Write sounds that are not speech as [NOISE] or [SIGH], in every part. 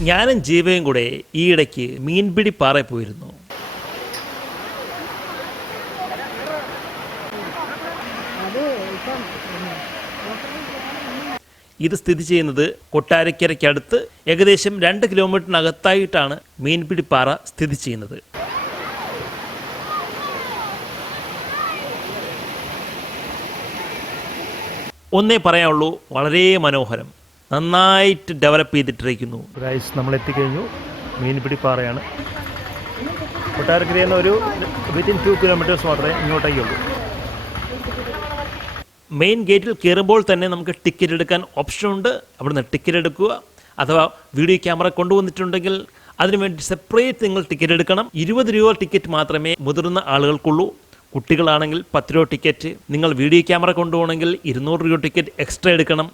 ഞാനും ജീവയും കൂടെ ഈയിടയ്ക്ക് മീൻപിടി പാറ പോയിരുന്നു. ഇത് സ്ഥിതി ചെയ്യുന്നത് കൊട്ടാരക്കരയ്ക്കടുത്ത് ഏകദേശം രണ്ട് കിലോമീറ്ററിനകത്തായിട്ടാണ് മീൻപിടി പാറ സ്ഥിതി ചെയ്യുന്നത്. ഒന്നേ പറയാനുള്ളൂ വളരെ മനോഹരം. നന്നായിട്ട് ഡെവലപ്പ് ചെയ്തിട്ടിരിക്കുന്നു. ഗൈസ് നമ്മൾ എത്തിക്കഴിഞ്ഞു മീൻപിടി പാറയാണ് കൊട്ടാരക്കരയിൽ നിന്ന് ഒരു വിത്തിൻ ടു കിലോമീറ്റേഴ്സ് മാത്രമേ ഇങ്ങോട്ടേക്കുള്ളൂ മെയിൻ ഗേറ്റിൽ കയറുമ്പോൾ തന്നെ നമുക്ക് ടിക്കറ്റ് എടുക്കാൻ ഓപ്ഷൻ ഉണ്ട്. അവിടുന്ന് ടിക്കറ്റ് എടുക്കുക. അഥവാ വീഡിയോ ക്യാമറ കൊണ്ടുവന്നിട്ടുണ്ടെങ്കിൽ അതിനുവേണ്ടി സെപ്പറേറ്റ് നിങ്ങൾ ടിക്കറ്റ് എടുക്കണം. ഇരുപത് രൂപ ടിക്കറ്റ് മാത്രമേ മുതിർന്ന ആളുകൾക്കുള്ളൂ. കുട്ടികളാണെങ്കിൽ പത്ത് രൂപ ടിക്കറ്റ് നിങ്ങൾ വീഡിയോ ക്യാമറ കൊണ്ടുപോകണമെങ്കിൽ ഇരുന്നൂറ് രൂപ ടിക്കറ്റ് എക്സ്ട്രാ എടുക്കണം.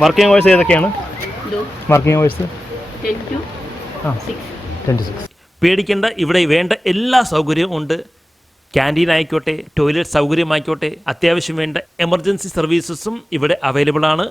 വർക്കിംഗ് വോയിസ് ഏതൊക്കെയാണ്? വർക്കിംഗ് വോയിസ് 10 to ആ. 6. ട്വന്റി സിക്സ് പേടിക്കേണ്ട ഇവിടെ വേണ്ട എല്ലാ സൗകര്യവും ഉണ്ട്. ക്യാന്റീൻ ആയിക്കോട്ടെ ടോയ്ലറ്റ് സൗകര്യമായിക്കോട്ടെ അത്യാവശ്യം വേണ്ട എമർജൻസി സർവീസസും ഇവിടെ അവൈലബിൾ ആണ്.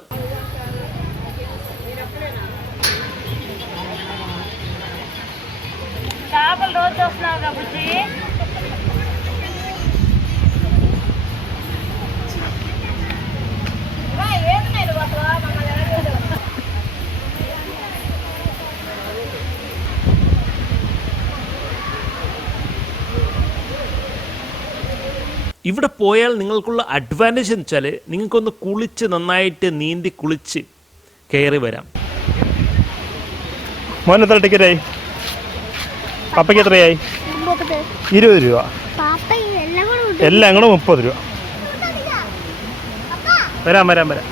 പോയാൽ നിങ്ങൾക്കുള്ള അഡ്വാന്റേജ് എന്ന് വെച്ചാൽ നിങ്ങൾക്കൊന്ന് കുളിച്ച് നന്നായിട്ട് നീന്തി കുളിച്ച് കയറി വരാം. മോൻ എത്ര ടിക്കറ്റായി പപ്പയ്ക്ക് എത്രയായി? ഇരുപത് രൂപ. പാപ്പ എല്ലാം കൂടെ എല്ലാം കൂടെ മുപ്പത് രൂപ. വരാം വരാം വരാം.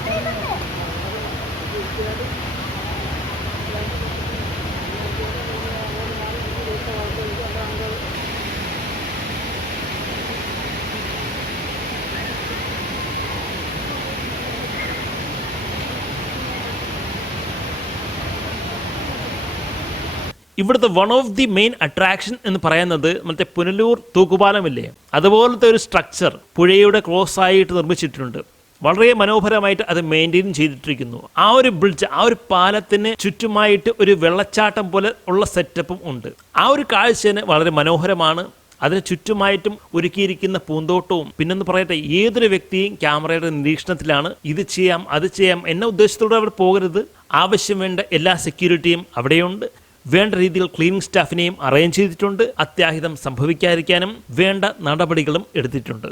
ഇവിടുത്തെ one of the main attraction എന്ന് പറയുന്നത് മറ്റേ പുനലൂർ തൂക്കുപാലമില്ലേ? അതുപോലത്തെ ഒരു സ്ട്രക്ചർ പുഴയുടെ ക്രോസ് ആയിട്ട് നിർമ്മിച്ചിട്ടുണ്ട്. വളരെ മനോഹരമായിട്ട് അത് മെയിന്റെയിൻ ചെയ്തിട്ടിരിക്കുന്നു. ആ ഒരു ബ്രിഡ്ജ് ആ ഒരു പാലത്തിന് ചുറ്റുമായിട്ട് ഒരു വെള്ളച്ചാട്ടം പോലെ ഉള്ള സെറ്റപ്പും ഉണ്ട്. ആ ഒരു കാഴ്ച വളരെ മനോഹരമാണ്. അതിന് ചുറ്റുമായിട്ടും ഒരുക്കിയിരിക്കുന്ന പൂന്തോട്ടവും പിന്നെന്ന് പറയട്ടെ ഏതൊരു വ്യക്തിയും ക്യാമറയുടെ നിരീക്ഷണത്തിലാണ് ഇത് ചെയ്യാം അത് ചെയ്യാം എന്ന ഉദ്ദേശത്തോടെ അവിടെ പോകരുത്. ആവശ്യം വേണ്ട എല്ലാ സെക്യൂരിറ്റിയും അവിടെയുണ്ട്. വേണ്ട രീതിയിൽ ക്ലീനിംഗ് സ്റ്റാഫിനെയും അറേഞ്ച് ചെയ്തിട്ടുണ്ട്. അത്യാഹിതം സംഭവിക്കാതിരിക്കാനും വേണ്ട നടപടികളും എടുത്തിട്ടുണ്ട്.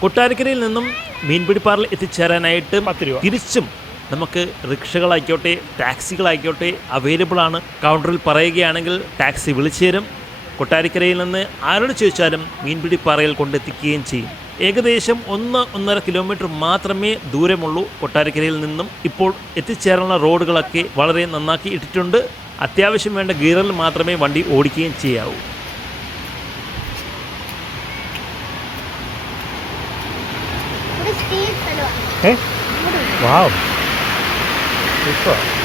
കൊട്ടാരക്കരയിൽ നിന്നും മീൻപിടിപ്പാറിൽ എത്തിച്ചേരാനായിട്ട് പത്ത് രൂപ. തിരിച്ചും നമുക്ക് റിക്ഷകളായിക്കോട്ടെ ടാക്സികളായിക്കോട്ടെ അവൈലബിൾ ആണ്. കൗണ്ടറിൽ പറയുകയാണെങ്കിൽ ടാക്സി വിളിച്ചു തരും. കൊട്ടാരക്കരയിൽ നിന്ന് ആരോട് ചോദിച്ചാലും മീൻപിടിപ്പാറയിൽ കൊണ്ടെത്തിക്കുകയും ചെയ്യും. ഏകദേശം ഒന്ന് ഒന്നര കിലോമീറ്റർ മാത്രമേ ദൂരമുള്ളൂ. കൊട്ടാരക്കരയിൽ നിന്നും ഇപ്പോൾ എത്തിച്ചേരാനുള്ള റോഡുകളൊക്കെ വളരെ നന്നാക്കി ഇട്ടിട്ടുണ്ട്. അത്യാവശ്യം വേണ്ട ഗിയറിൽ മാത്രമേ വണ്ടി ഓടിക്കുകയും ചെയ്യാവൂ. ഏ? വാവ്. സൂപ്പർ.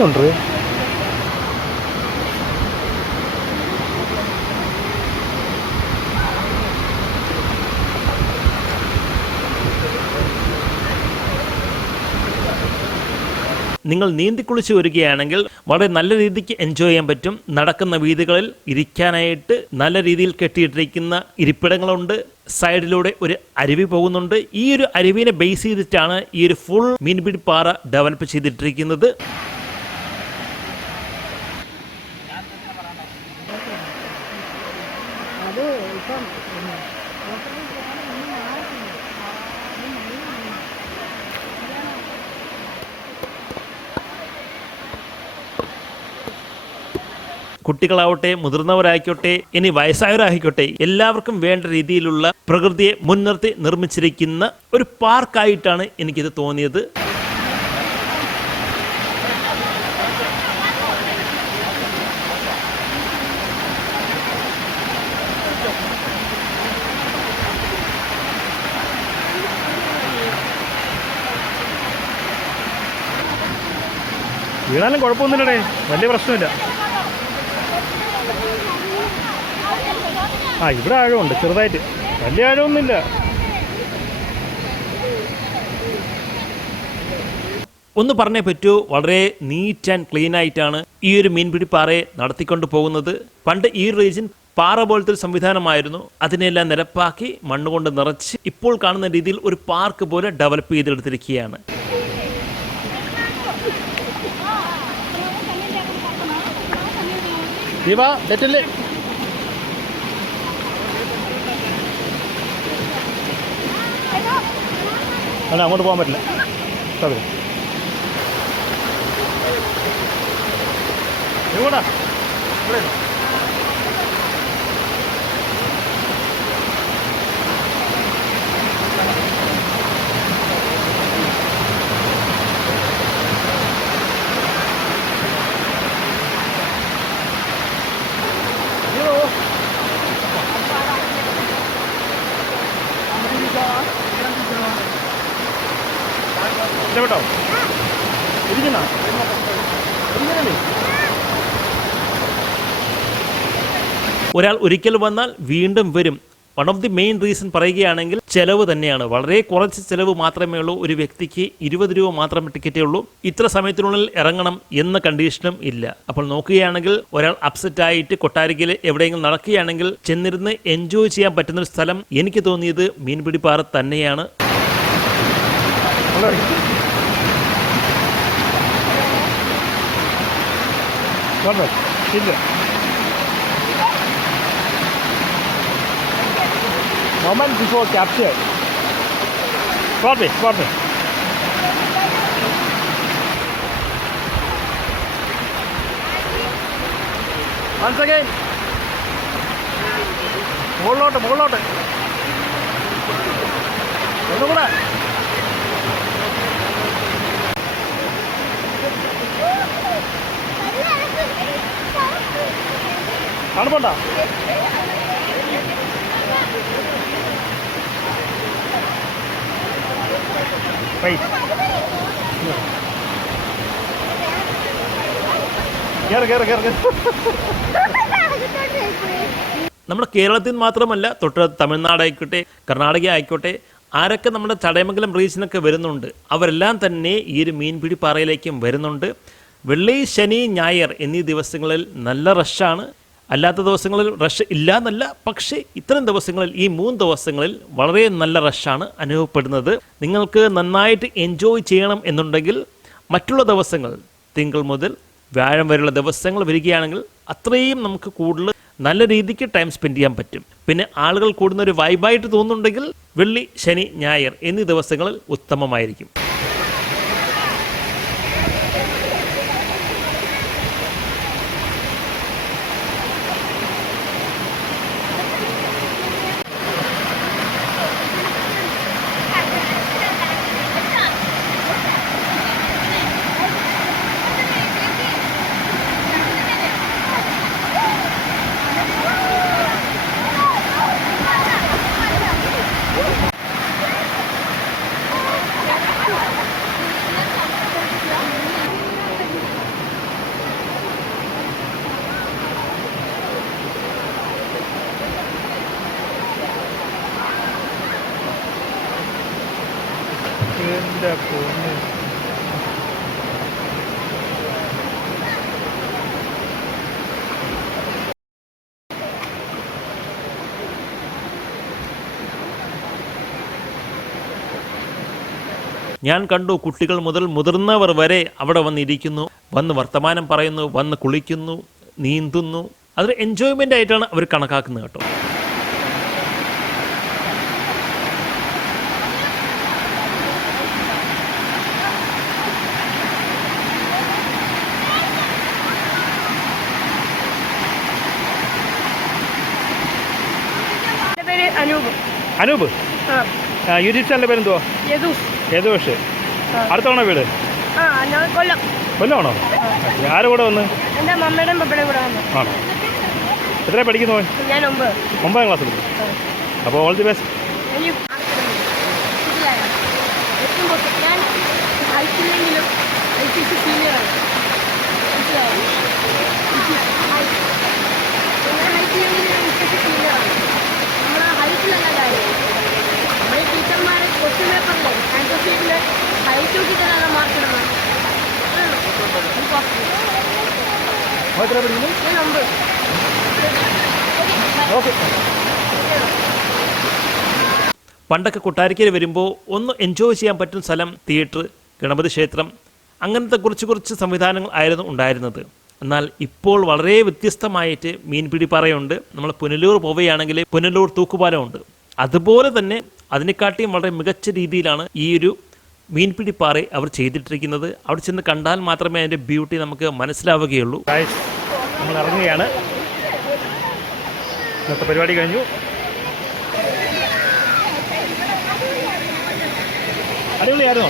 മീനുണ്ട് നിങ്ങൾ നീന്തിക്കുളിച്ച് വരികയാണെങ്കിൽ വളരെ നല്ല രീതിക്ക് എൻജോയ് ചെയ്യാൻ പറ്റും. നടക്കുന്ന വീതികളിൽ ഇരിക്കാനായിട്ട് നല്ല രീതിയിൽ കെട്ടിയിട്ടിരിക്കുന്ന ഇരിപ്പിടങ്ങളുണ്ട്. സൈഡിലൂടെ ഒരു അരുവി പോകുന്നുണ്ട്. ഈ ഒരു അരുവിനെ ബേസ് ചെയ്തിട്ടാണ് ഈ ഒരു ഫുൾ മീൻപിടി പാറ ഡെവലപ്പ് ചെയ്തിട്ടിരിക്കുന്നത്. കുട്ടികളാവട്ടെ മുതിർന്നവരായിക്കോട്ടെ ഇനി വയസ്സായവരായിക്കോട്ടെ എല്ലാവർക്കും വേണ്ട രീതിയിലുള്ള പ്രകൃതിയെ മുൻനിർത്തി നിർമ്മിച്ചിരിക്കുന്ന ഒരു പാർക്കായിട്ടാണ് എനിക്കിത് തോന്നിയത്. വീണാലും കുഴപ്പമൊന്നുമില്ലടേ. വലിയ പ്രശ്നമില്ല. ആ ഇവിടെ ആഴമുണ്ട് ചെറുതായിട്ട്. വലിയ ആഴമൊന്നുമില്ല. ഒന്ന് പറഞ്ഞേ പറ്റൂ വളരെ നീറ്റ് ആൻഡ് ക്ലീൻ ആയിട്ടാണ് ഈ ഒരു മീൻപിടിപ്പാറയെ നടത്തിക്കൊണ്ട് പോകുന്നത്. പണ്ട് ഈ റീജിയൻ പാറ പോലത്തെ ഒരു സംവിധാനമായിരുന്നു. അതിനെല്ലാം നിരപ്പാക്കി മണ്ണുകൊണ്ട് നിറച്ച് ഇപ്പോൾ കാണുന്ന രീതിയിൽ ഒരു പാർക്ക് പോലെ ഡെവലപ്പ് ചെയ്തെടുത്തിരിക്കുകയാണ്. ദീപ തെറ്റല്ലേ? അല്ല അങ്ങോട്ട് പോകാൻ പറ്റില്ല. എങ്ങോട്ടാ ഇവിടെ ഒരാൾ ഒരിക്കൽ വന്നാൽ വീണ്ടും വരും. One of the main reason പറയുകയാണെങ്കിൽ ചെലവ് തന്നെയാണ്. വളരെ കുറച്ച് ചെലവ് മാത്രമേ ഉള്ളൂ. ഒരു വ്യക്തിക്ക് ഇരുപത് രൂപ മാത്രം ടിക്കറ്റേ ഉള്ളൂ. ഇത്ര സമയത്തിനുള്ളിൽ ഇറങ്ങണം എന്ന കണ്ടീഷനും ഇല്ല. അപ്പോൾ നോക്കുകയാണെങ്കിൽ ഒരാൾ അപ്സെറ്റ് ആയിട്ട് കൊട്ടാരിക്കൽ എവിടെയെങ്കിലും നടക്കുകയാണെങ്കിൽ ചെന്നിരുന്ന് എൻജോയ് ചെയ്യാൻ പറ്റുന്ന ഒരു സ്ഥലം എനിക്ക് തോന്നിയത് മീൻപിടിപ്പാറ തന്നെയാണ്. ഇല്ല Moment before capture. Spot me. Once again. മുകളിലോട്ട് മുകളിലോട്ട് ഒന്നുകൂടെ തണുപ്പുണ്ടോ Wait. നമ്മുടെ കേരളത്തിൽ മാത്രമല്ല തൊട്ട് തമിഴ്നാട് ആയിക്കോട്ടെ കർണാടക ആയിക്കോട്ടെ ആരൊക്കെ നമ്മുടെ ചടയമംഗലം റീജിയനൊക്കെ വരുന്നുണ്ട് അവരെല്ലാം തന്നെ ഈ ഒരു മീൻപിടിപ്പാറയിലേക്കും വരുന്നുണ്ട്. വെള്ളി ശനി ഞായർ എന്നീ ദിവസങ്ങളിൽ നല്ല റഷാണ് അല്ലാത്ത ദിവസങ്ങളിൽ റഷ് ഇല്ല എന്നല്ല പക്ഷേ ഇത്തരം ദിവസങ്ങളിൽ ഈ മൂന്ന് ദിവസങ്ങളിൽ വളരെ നല്ല റഷാണ് അനുഭവപ്പെടുന്നത്. നിങ്ങൾക്ക് നന്നായിട്ട് എൻജോയ് ചെയ്യണം എന്നുണ്ടെങ്കിൽ മറ്റുള്ള ദിവസങ്ങൾ തിങ്കൾ മുതൽ വ്യാഴം വരെയുള്ള ദിവസങ്ങൾ വരികയാണെങ്കിൽ അത്രയും നമുക്ക് കൂടുതൽ നല്ല രീതിക്ക് ടൈം സ്പെൻഡ് ചെയ്യാൻ പറ്റും. പിന്നെ ആളുകൾ കൂടുന്ന ഒരു വൈബായിട്ട് തോന്നുന്നുണ്ടെങ്കിൽ വെള്ളി ശനി ഞായർ എന്നീ ദിവസങ്ങളിൽ ഉത്തമമായിരിക്കും. എന്റെ ഞാൻ കണ്ടു കുട്ടികൾ മുതൽ മുതിർന്നവർ വരെ അവിടെ വന്നിരിക്കുന്നു. വന്ന് വർത്തമാനം പറയുന്നു വന്ന് കുളിക്കുന്നു നീന്തുന്നു. അതൊരു എൻജോയ്മെന്റ് ആയിട്ടാണ് അവർ കണക്കാക്കുന്നത് കേട്ടോ. അനൂപ്? യൂട്യൂബ് ചാനലിന്റെ യദൂസ് യദുഷ്. അടുത്താണോ വീട്? കൊല്ലമാണോ? ആരുടെ കൂടെ വന്ന്? ആണോ? എത്ര പഠിക്കുന്നു ഒമ്പത്. ക്ലാസ്സിൽ അപ്പോൾ ഓൾ ദി ബെസ്റ്റ് എനിക്ക് ഏറ്റവും പൊട്ടി ഞാൻ ഹൈറ്റില്ലെങ്കിലും ഐ ടി സി സീനിയറാണ് മനസ്സിലായോ ഞാൻ ഹൈറ്റില്ലെങ്കിലും ഐ ടി സി സീനിയറാണ് നമ്മൾ ഹൈറ്റിലല്ല കാര്യം നമ്മുടെ ടീച്ചർമാർ ക്വസ്റ്റ്യൻ പേപ്പറിലെ ആൻസർ ഷീറ്റിൽ ഹൈറ്റ് നോക്കിയിട്ടല്ല മാർക്ക് ഇടുന്നത് അതാണ്. എനിക്ക് ഓക്കെ. എത്ര പഠിക്കുന്നു ഓക്കെ പണ്ടൊക്കെ കൊട്ടാരക്കര വരുമ്പോൾ ഒന്ന് എൻജോയ് ചെയ്യാൻ പറ്റുന്ന സ്ഥലം തിയേറ്റർ ഗണപതി ക്ഷേത്രം അങ്ങനത്തെ കുറച്ച് കുറച്ച് സംവിധാനങ്ങൾ ആയിരുന്നു ഉണ്ടായിരുന്നത്. എന്നാൽ ഇപ്പോൾ വളരെ വ്യത്യസ്തമായിട്ട് മീൻപിടിപ്പാറയുണ്ട് നമ്മൾ പുനലൂർ പോവുകയാണെങ്കിൽ പുനലൂർ തൂക്കുപാലമുണ്ട് അതുപോലെ തന്നെ അതിനെക്കാട്ടിയും വളരെ മികച്ച രീതിയിലാണ് ഈ ഒരു മീൻപിടിപ്പാറ അവർ ചെയ്തിട്ടിരിക്കുന്നത്. അവിടെ ചെന്ന് കണ്ടാൽ മാത്രമേ അതിന്റെ ബ്യൂട്ടി നമുക്ക് മനസ്സിലാവുകയുള്ളൂ. നമ്മൾ ഇറങ്ങുകയാണ്. ഇന്നത്തെ പരിപാടി കഴിഞ്ഞു. അടിപൊളിയായിരുന്നോ.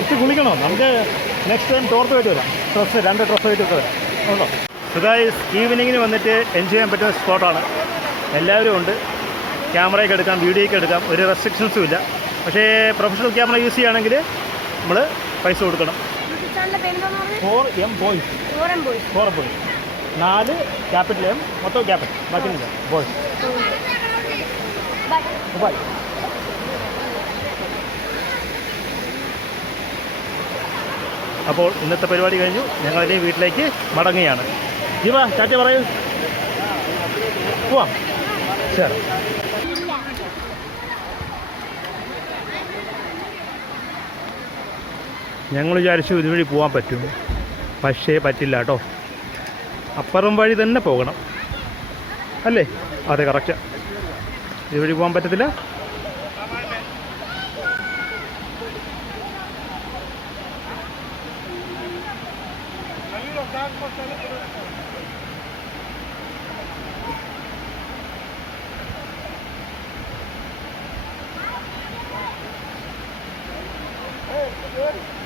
ഇച്ച് കുളിക്കണോ? നമുക്ക് നെക്സ്റ്റ് ടൈം തോർത്ത് പോയിട്ട് വരാം. ഡ്രസ്സ് രണ്ട് ഡ്രസ്സ് പോയിട്ട് വരാം. ഉണ്ടോ? സുതായിസ് ഈവനിങ്ങിന് വന്നിട്ട് എൻജോയ് ചെയ്യാൻ പറ്റുന്ന സ്പോട്ടാണ് എല്ലാവരും ഉണ്ട്. ക്യാമറയൊക്കെ എടുക്കാം വീഡിയോയൊക്കെ എടുക്കാം. ഒരു റെസ്ട്രിക്ഷൻസും ഇല്ല. പക്ഷേ പ്രൊഫഷണൽ ക്യാമറ യൂസ് ചെയ്യുകയാണെങ്കിൽ നമ്മൾ പൈസ കൊടുക്കണം. Four M boys four M boys നാല് ക്യാപിറ്റൽ എം മൊത്തം ക്യാപിറ്റൽ ബാക്കി ബോയ്സ് ദുബായ് അപ്പോൾ ഇന്നത്തെ പരിപാടി കഴിഞ്ഞു. ഞങ്ങൾ ഞങ്ങളിനി വീട്ടിലേക്ക് മടങ്ങുകയാണ്. ജീവ ചാറ്റ പറയൂ. പോവാം. ശരി. ഞങ്ങൾ വിചാരിച്ചു ഇതുവഴി പോകാൻ പറ്റും. പക്ഷേ പറ്റില്ല കേട്ടോ. അപ്പുറം വഴി തന്നെ പോകണം. അല്ലേ? അതെ കറക്റ്റ് ഇതുവഴി പോകാൻ പറ്റത്തില്ല? പ്രൈ-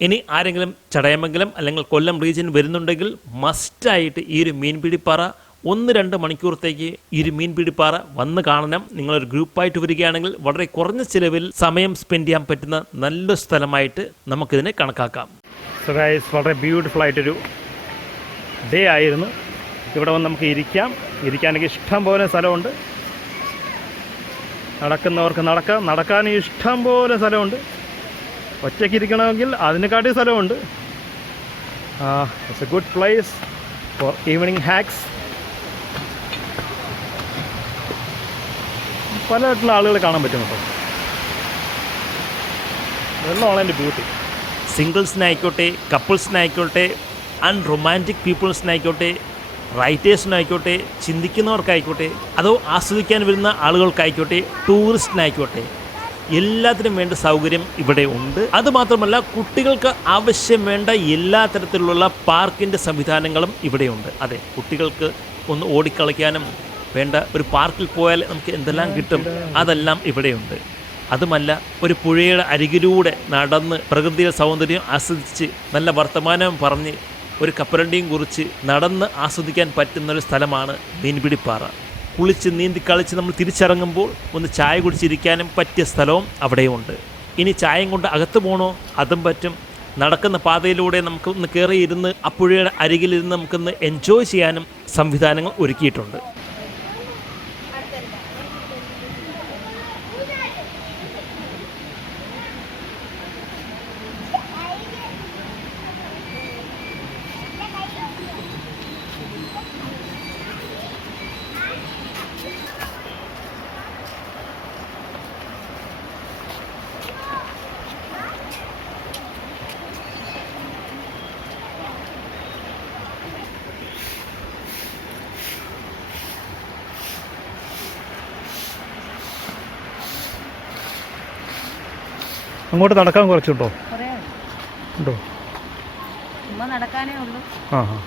ഇനി ആരെങ്കിലും ചടയമംഗലം അല്ലെങ്കിൽ കൊല്ലം റീജിയൻ വരുന്നുണ്ടെങ്കിൽ മസ്റ്റായിട്ട് ഈ ഒരു മീൻപിടിപ്പാറ ഒന്ന് രണ്ട് മണിക്കൂറത്തേക്ക് ഈ ഒരു മീൻപിടിപ്പാറ വന്ന് കാണണം. നിങ്ങളൊരു ഗ്രൂപ്പായിട്ട് വരികയാണെങ്കിൽ വളരെ കുറഞ്ഞ ചിലവിൽ സമയം സ്പെൻഡ് ചെയ്യാൻ പറ്റുന്ന നല്ലൊരു സ്ഥലമായിട്ട് നമുക്കിതിനെ കണക്കാക്കാം. സോ വളരെ ബ്യൂട്ടിഫുൾ ആയിട്ടൊരു ഡേ ആയിരുന്നു. ഇവിടെ വന്ന് നമുക്ക് ഇരിക്കാം. ഇരിക്കാനൊക്കെ ഇഷ്ടം പോലെ സ്ഥലമുണ്ട്. നടക്കുന്നവർക്ക് നടക്കാം. നടക്കാൻ ഇഷ്ടം പോലെ സ്ഥലമുണ്ട്. ഒറ്റയ്ക്ക് ഇരിക്കണമെങ്കിൽ അതിനെക്കാട്ടി സ്ഥലമുണ്ട്. It's a good place for evening hacks പലതരത്തിലുള്ള ആളുകളെ കാണാൻ പറ്റും കേട്ടോ. വെള്ളമാണ് എന്റെ ബ്യൂട്ടി സിംഗിൾസിനായിക്കോട്ടെ കപ്പിൾസിനായിക്കോട്ടെ അൺറൊമാന്റിക് പീപ്പിൾസിനായിക്കോട്ടെ റൈറ്റേഴ്സിനായിക്കോട്ടെ ചിന്തിക്കുന്നവർക്കായിക്കോട്ടെ അതോ ആസ്വദിക്കാൻ വരുന്ന ആളുകൾക്കായിക്കോട്ടെ ടൂറിസ്റ്റിനായിക്കോട്ടെ എല്ലാത്തിനും വേണ്ട സൗകര്യം ഇവിടെ ഉണ്ട്. അതുമാത്രമല്ല കുട്ടികൾക്ക് ആവശ്യം വേണ്ട എല്ലാ തരത്തിലുള്ള പാർക്കിന്റെ സംവിധാനങ്ങളും ഇവിടെയുണ്ട് അതെ കുട്ടികൾക്ക് ഒന്ന് ഓടിക്കളിക്കാനും വേണ്ട ഒരു പാർക്കിൽ പോയാൽ നമുക്ക് എന്തെല്ലാം കിട്ടും അതെല്ലാം ഇവിടെയുണ്ട് അതുമല്ല ഒരു പുഴയുടെ അരികിലൂടെ നടന്ന് പ്രകൃതിയുടെ സൗന്ദര്യം ആസ്വദിച്ച് നല്ല വർത്തമാനം പറഞ്ഞ് ഒരു കപ്പലണ്ടിയും കുറിച്ച് നടന്ന് ആസ്വദിക്കാൻ പറ്റുന്ന ഒരു സ്ഥലമാണ് മീൻപിടിപ്പാറ. കുളിച്ച് നീന്തി കളിച്ച് നമ്മൾ തിരിച്ചിറങ്ങുമ്പോൾ ഒന്ന് ചായ കുടിച്ചിരിക്കാനും പറ്റിയ സ്ഥലവും അവിടെയുമുണ്ട്. ഇനി ചായയും കൊണ്ട് അകത്ത് പോകണോ അതും പറ്റും. നടക്കുന്ന പാതയിലൂടെ നമുക്ക് ഒന്ന് കയറിയിരുന്ന് അപ്പുഴയുടെ അരികിലിരുന്ന് നമുക്കൊന്ന് എൻജോയ് ചെയ്യാനും സംവിധാനങ്ങൾ ഒരുക്കിയിട്ടുണ്ട്. അങ്ങോട്ട് നടക്കാൻ കുറച്ചുണ്ടോ? കുറേ ഉണ്ടോ? നടക്കാനേ ഉള്ളൂ. ആ ആ.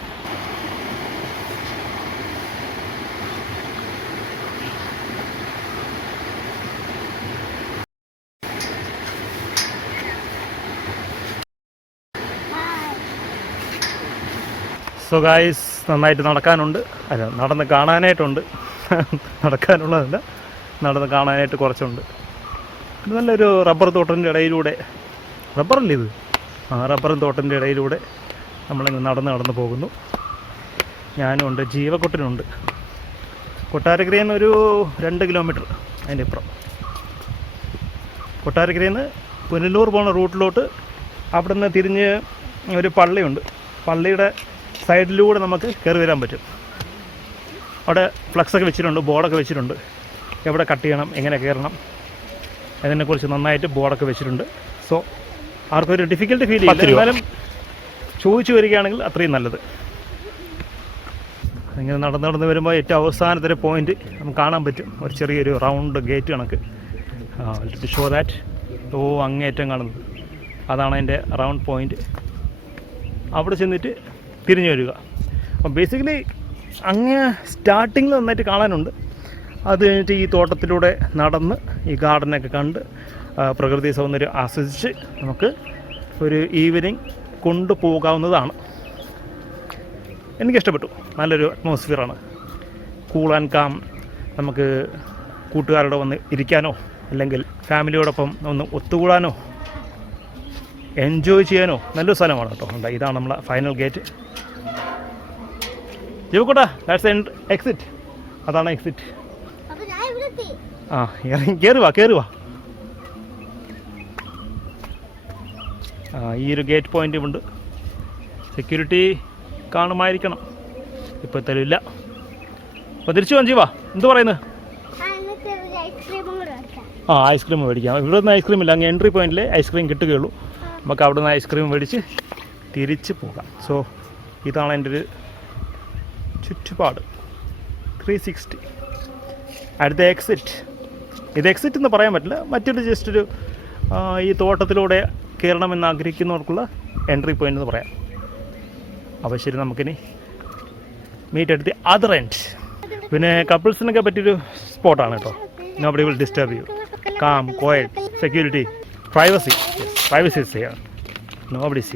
സോ ഗായ്സ് നന്നായിട്ട് നടക്കാനുണ്ട്. അല്ല നടന്ന് കാണാനായിട്ടുണ്ട്. നടക്കാനുള്ളതല്ല നടന്ന് കാണാനായിട്ട് കുറച്ചുണ്ട്. നല്ലൊരു റബ്ബർ തോട്ടത്തിന്റെ ഇടയിലൂടെ. റബ്ബറല്ലേ ഇത്? ആ റബ്ബറും തോട്ടത്തിന്റെ ഇടയിലൂടെ നമ്മളിങ്ങനെ നടന്ന് നടന്ന് പോകുന്നു. ഞാനും ഉണ്ട് ജീവക്കൊട്ടനുണ്ട് കൊട്ടാരക്കരയിൽ നിന്ന് ഒരു രണ്ട് കിലോമീറ്റർ അതിന്റെ ഇപ്പുറം. കൊട്ടാരക്കരയിൽ നിന്ന് പുനലൂർ പോകുന്ന റൂട്ടിലോട്ട് അവിടെ നിന്ന് തിരിഞ്ഞ് ഒരു പള്ളിയുണ്ട്. പള്ളിയുടെ സൈഡിലൂടെ നമുക്ക് കയറി വരാൻ പറ്റും. അവിടെ ഫ്ലക്സൊക്കെ വെച്ചിട്ടുണ്ട് ബോർഡൊക്കെ വെച്ചിട്ടുണ്ട്. എവിടെ കട്ട് ചെയ്യണം എങ്ങനെ കയറണം അതിനെക്കുറിച്ച് നന്നായിട്ട് ബോർഡൊക്കെ വെച്ചിട്ടുണ്ട്. സോ ആർക്കൊരു ഡിഫിക്കൽട്ടി ഫീൽ ചെയ്യില്ല എന്നാലും ചോദിച്ചു വരികയാണെങ്കിൽ അത്രയും നല്ലത്. ഇങ്ങനെ നടന്ന് നടന്ന് വരുമ്പോൾ ഏറ്റവും അവസാനത്തെ ഒരു പോയിന്റ് നമുക്ക് കാണാൻ പറ്റും. ഒരു ചെറിയൊരു റൗണ്ട് ഗേറ്റ് കണക്ക്. ടു ഷോ ദാറ്റ് ഓ അങ്ങേറ്റം കാണുന്നത്. അതാണ് അതിന്റെ റൗണ്ട് പോയിന്റ് അവിടെ ചെന്നിട്ട് തിരിഞ്ഞു വരിക. അപ്പം ബേസിക്കലി അങ്ങ് സ്റ്റാർട്ടിങ്ങിൽ നന്നായിട്ട് കാണാനുണ്ട്. അത് കഴിഞ്ഞിട്ട് ഈ തോട്ടത്തിലൂടെ നടന്ന് ഈ ഗാർഡനൊക്കെ കണ്ട് പ്രകൃതി സൗന്ദര്യം ആസ്വദിച്ച് നമുക്ക് ഒരു ഈവനിങ് കൊണ്ടുപോകാവുന്നതാണ്. എനിക്കിഷ്ടപ്പെട്ടു. നല്ലൊരു അറ്റ്മോസ്ഫിയറാണ്. കൂൾ ആൻഡ് കാം നമുക്ക് കൂട്ടുകാരോട് വന്ന് ഇരിക്കാനോ അല്ലെങ്കിൽ ഫാമിലിയോടൊപ്പം ഒന്ന് ഒത്തുകൂടാനോ എൻജോയ് ചെയ്യാനോ നല്ലൊരു സ്ഥലമാണ് കേട്ടോ. ഉണ്ട് ഇതാണ് നമ്മളെ ഫൈനൽ ഗേറ്റ്. ജീവക്കോട്ടാ ദാറ്റ്സ് എക്സിറ്റ്. അതാണ് എക്സിറ്റ് അപ്പൊ ഞാൻ ഇവിടെ എത്തി ആ ഇറങ്ങി കയറുവാ കയറുവാ ആ ഈ ഒരു ഗേറ്റ് പോയിന്റ് ഉണ്ട്. സെക്യൂരിറ്റി കാണുമായിരിക്കണം. ഇപ്പോൾ തരില്ല അപ്പോൾ തിരിച്ചു വാ ജീവാ. എന്ത് പറയുന്നത് ആ ഐസ്ക്രീം മേടിക്കാം. ഇവിടെ നിന്ന് ഐസ്ക്രീം ഇല്ല. അങ്ങ് എൻട്രി പോയിന്റിൽ ഐസ്ക്രീം കിട്ടുകയുള്ളൂ. നമുക്ക് അവിടെ നിന്ന് ഐസ്ക്രീം മേടിച്ച് തിരിച്ച് പോകാം. സോ ഇതാണ് എന്റെ ഒരു ചുറ്റുപാട്. ത്രീ സിക്സ്റ്റി അടുത്ത എക്സിറ്റ് ഇത് എക്സിറ്റ് എന്ന് പറയാൻ പറ്റില്ല. മറ്റൊരു ജസ്റ്റ് ഒരു ഈ തോട്ടത്തിലൂടെ കയറണമെന്ന് ആഗ്രഹിക്കുന്നവർക്കുള്ള എൻട്രി പോയിന്റ് എന്ന് പറയാം. അപ്പോൾ ശരി നമുക്കിനി മീറ്റ് എടുത്ത് അതർ എൻഡ് പിന്നെ കപ്പിൾസിനൊക്കെ പറ്റിയൊരു സ്പോട്ടാണ് കേട്ടോ. Nobody will disturb you calm quiet security privacy privacy സിയാണ് nobody is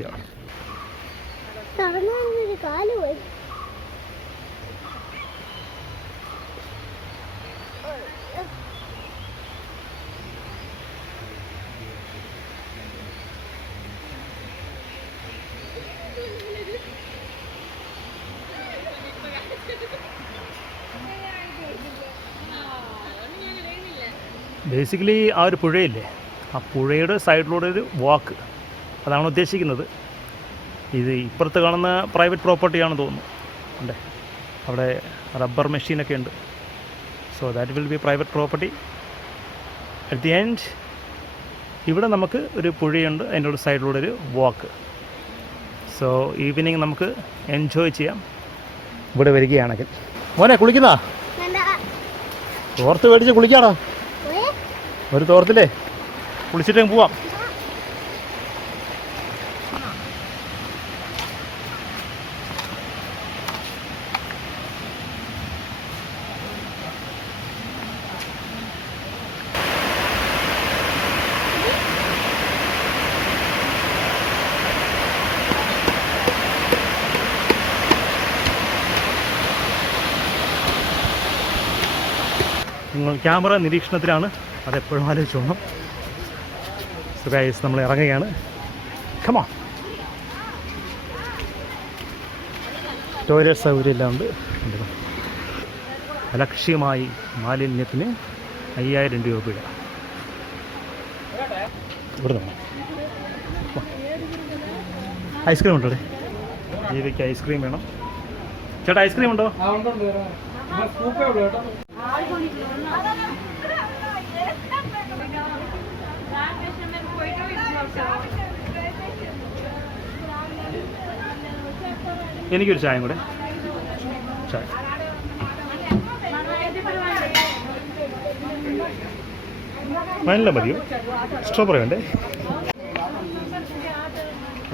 basically ആ ഒരു പുഴയില്ലേ? ആ പുഴയുടെ സൈഡിലൂടെ ഒരു വാക്ക് അതാണ് ഉദ്ദേശിക്കുന്നത്. ഇത് ഇപ്പുറത്ത് കാണുന്ന പ്രൈവറ്റ് പ്രോപ്പർട്ടിയാണെന്ന് തോന്നുന്നു. അല്ലേ? അവിടെ റബ്ബർ മെഷീനൊക്കെ ഉണ്ട്. So that will be private property at the end ഇവിടെ നമുക്ക് ഒരു പുഴയുണ്ട്. അതിന്റെ ഒരു സൈഡിലൂടെ ഒരു വാക്ക് സോ ഈവനിങ് നമുക്ക് എൻജോയ് ചെയ്യാം. ഇവിടെ വരികയാണെങ്കിൽ. മോനെ കുളിക്കുന്നതാ ഓർത്ത് മേടിച്ച് കുളിക്കാടാ ഒരു തോർത്തില്ലേ കുളിച്ചിട്ട് പോവാം. നിങ്ങൾ ക്യാമറ നിരീക്ഷണത്തിലാണ് അതെപ്പോഴും ആലോചിച്ചോണം. സുഖായിസ് നമ്മൾ ഇറങ്ങുകയാണ്. കമാ ടോയ്ലറ്റ് സൗകര്യം എല്ലാം ഉണ്ട്. അലക്ഷ്യമായി മാലിന്യത്തിന് അയ്യായിരം രൂപ പിഴ ഇവിടെ നിന്ന് ഐസ്ക്രീം ഉണ്ടോ? ജീവിക്ക് ഐസ്ക്രീം വേണം. ചേട്ടാ ഐസ്ക്രീം ഉണ്ടോ? എനിക്കൊരു ചായം കൂടെ. ചായ. വാനില മതിയോ? സ്ട്രോബറി വേണ്ടേ?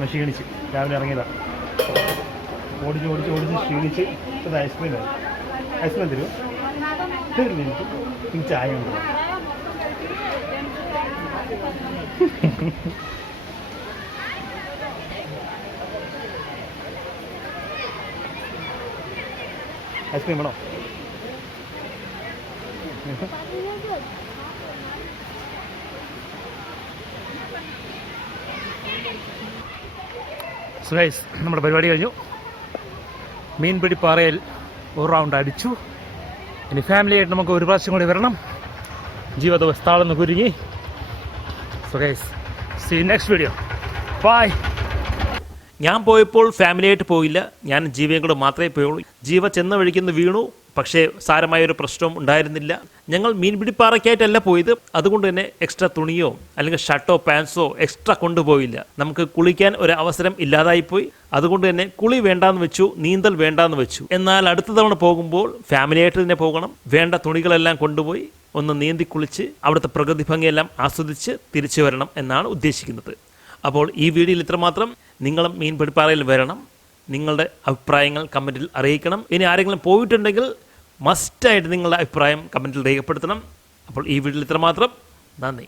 ക്ഷീണിച്ച്. രാവിലെ ഇറങ്ങിയതാ. ഓടിച്ച് ഓടിച്ച് ഓടിച്ച് ക്ഷീണിച്ച് ഇത് ഐസ്ക്രീം. ഐസ്ക്രീം തരുമോ തരില്ല എനിക്ക് ചായ ഉണ്ട്? [LAUGHS] ഐസ്ക്രീം വേണോ? സുരേഷ് നമ്മുടെ പരിപാടി കഴിഞ്ഞു. മീൻപിടി പാറയിൽ ഒരു റൗണ്ട് അടിച്ചു. ഇനി ഫാമിലിയായിട്ട് നമുക്ക് ഒരു പ്രാവശ്യം കൂടി വരണം. ജീവിത വസ്താളെന്ന് കുരുങ്ങി. സുഹൈസ് സി നെക്സ്റ്റ് വീഡിയോ ബൈ ഞാൻ പോയപ്പോൾ ഫാമിലിയായിട്ട് പോയില്ല. ഞാൻ ജീവയും കൂടെ മാത്രമേ പോയുള്ളൂ. ജീവ ചെന്ന വഴിക്കുന്ന വീണു. പക്ഷേ സാരമായ ഒരു പ്രശ്നവും ഉണ്ടായിരുന്നില്ല. ഞങ്ങൾ മീൻപിടിപ്പാറയ്ക്കായിട്ടല്ല പോയത്. അതുകൊണ്ട് തന്നെ എക്സ്ട്രാ തുണിയോ അല്ലെങ്കിൽ ഷർട്ടോ പാൻസോ എക്സ്ട്രാ കൊണ്ടുപോയില്ല. നമുക്ക് കുളിക്കാൻ ഒരു അവസരം ഇല്ലാതായിപ്പോയി. അതുകൊണ്ട് തന്നെ കുളി വേണ്ടാന്ന് വെച്ചു നീന്തൽ വേണ്ടാന്ന് വെച്ചു. എന്നാൽ അടുത്ത തവണ പോകുമ്പോൾ ഫാമിലിയായിട്ട് തന്നെ പോകണം. വേണ്ട തുണികളെല്ലാം കൊണ്ടുപോയി. ഒന്ന് നീന്തി കുളിച്ച് അവിടുത്തെ പ്രകൃതി ഭംഗിയെല്ലാം ആസ്വദിച്ച് തിരിച്ചു വരണം എന്നാണ് ഉദ്ദേശിക്കുന്നത്. അപ്പോൾ ഈ വീഡിയോയിൽ ഇത്രമാത്രം നിങ്ങളും മീൻ പിടിപ്പാറയിൽ വരണം. നിങ്ങളുടെ അഭിപ്രായങ്ങൾ കമന്റിൽ അറിയിക്കണം. ഇനി ആരെങ്കിലും പോയിട്ടുണ്ടെങ്കിൽ മസ്റ്റായിട്ട് നിങ്ങളുടെ അഭിപ്രായം കമന്റിൽ രേഖപ്പെടുത്തണം. അപ്പോൾ ഈ വീഡിയോയിൽ ഇത്രമാത്രം നന്ദി.